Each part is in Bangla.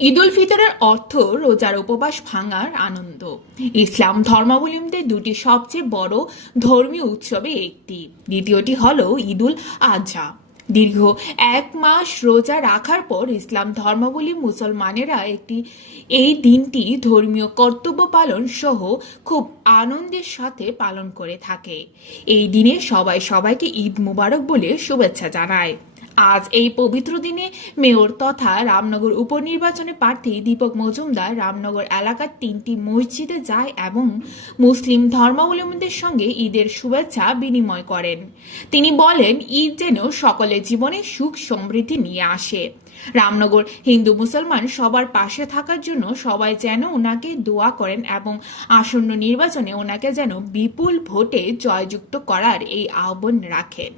ঈদ উল ফিতরের অর্থ রোজার উপবাস ভাঙার আনন্দ। ইসলাম ধর্মাবলম্বীদের দুটি সবচেয়ে বড় ধর্মীয় উৎসবে একটি। দ্বিতীয়টি হল ঈদ উল আজহা দীর্ঘ এক মাস রোজা রাখার পর ইসলাম ধর্মাবলী মুসলমানেরা একটি, এই দিনটি ধর্মীয় কর্তব্য পালন সহ খুব আনন্দের সাথে পালন করে থাকে। এই দিনে সবাই সবাইকে ঈদ মুবারক বলে শুভেচ্ছা জানায়। আজ এই পবিত্র দিনে মেয়র তথা রামনগর উপনির্বাচনে প্রার্থী দীপক মজুমদার রামনগর এলাকার তিনটি মসজিদে যায় এবং মুসলিম ধর্মাবলম্বীদের সঙ্গে ঈদের শুভেচ্ছা বিনিময় করেন। তিনি বলেন, ঈদ যেন সকলের জীবনে সুখ সমৃদ্ধি নিয়ে আসে। রামনগর হিন্দু মুসলমান সবার পাশে থাকার জন্য সবাই যেন ওনাকে দোয়া করেন এবং আসন্ন নির্বাচনে ওনাকে যেন বিপুল ভোটে জয়যুক্ত করার এই আহ্বান রাখেন।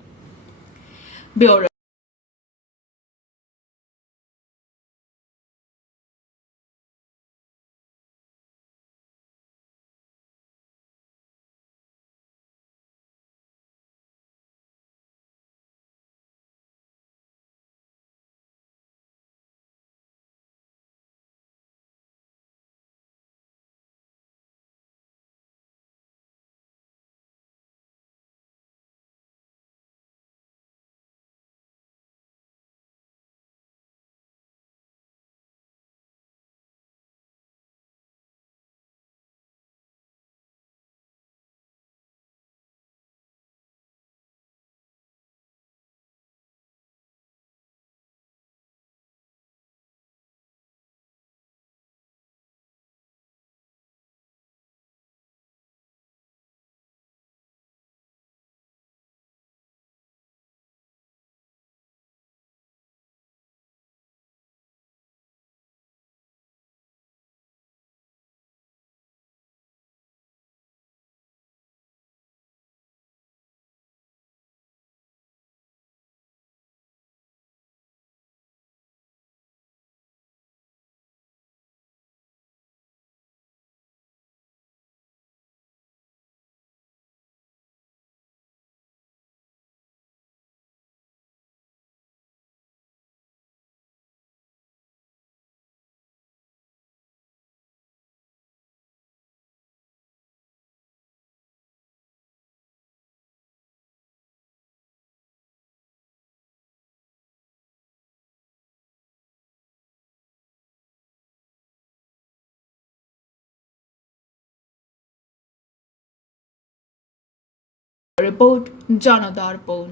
রিপোর্ট জনদর্পণ।